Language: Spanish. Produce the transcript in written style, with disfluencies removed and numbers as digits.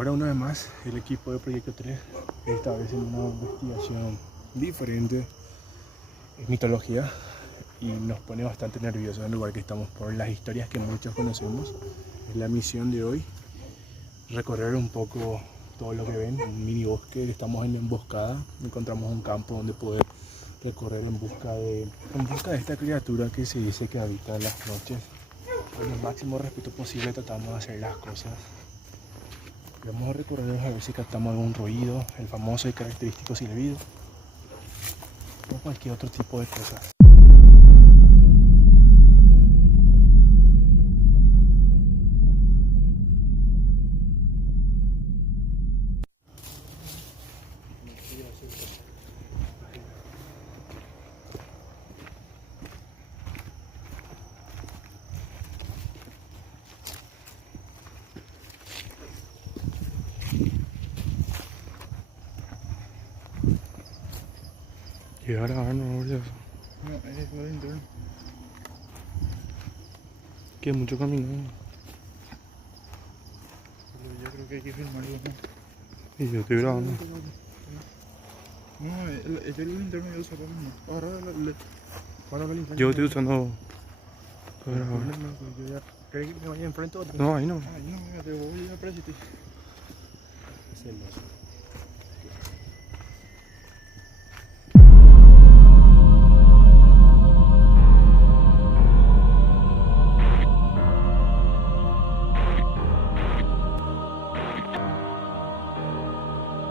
Ahora una vez más el equipo de Proyecto 3, esta vez en una investigación diferente, es mitología, y nos pone bastante nerviosos en el lugar que estamos por las historias que muchos conocemos. Es la misión de hoy, recorrer un poco todo lo que ven, un mini bosque. Estamos en la emboscada, encontramos un campo donde poder recorrer en busca de esta criatura que se dice que habita en las noches. Con el máximo respeto posible tratamos de hacer las cosas. Vamos a recorrer a ver si captamos algún ruido, el famoso y característico silbido, o cualquier otro tipo de cosas. Llegar a vernos, boludo. No, es lo adentro. Que mucho camino. Pero yo creo que hay que filmarlo, ¿no? Y yo estoy grabando. No, es el interno yo saco más. Ahora el interno. Yo estoy usando para grabar. Yo ya. ¿Crees que me vaya enfrente o atrás? No, ahí no. Ay, no, te voy a presentar. Celoso.